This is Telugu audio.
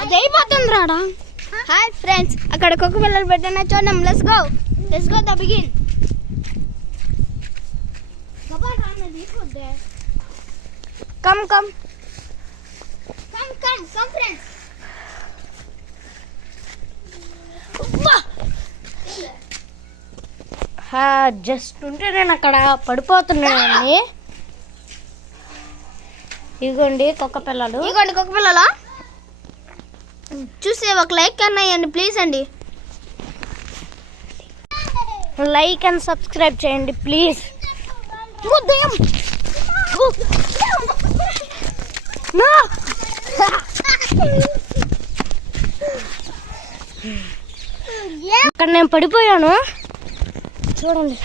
అది అయిపోతుంది రాడా. హాయ్ ఫ్రెండ్స్, అక్కడ కుక్క పిల్లలు పెట్టిన చూద్దాం. Let's go the begin. Come friends. Just ఉంటే నేను అక్కడ పడిపోతున్నానండి. ఇదిగోండి కుక్క పిల్లలు. చూసి ఒక లైక్ అన్న ఇవ్వండి ప్లీజ్ అండి. లైక్ అండ్ సబ్స్క్రైబ్ చేయండి ప్లీజ్. అక్కడ నేను పడిపోయాను చూడండి.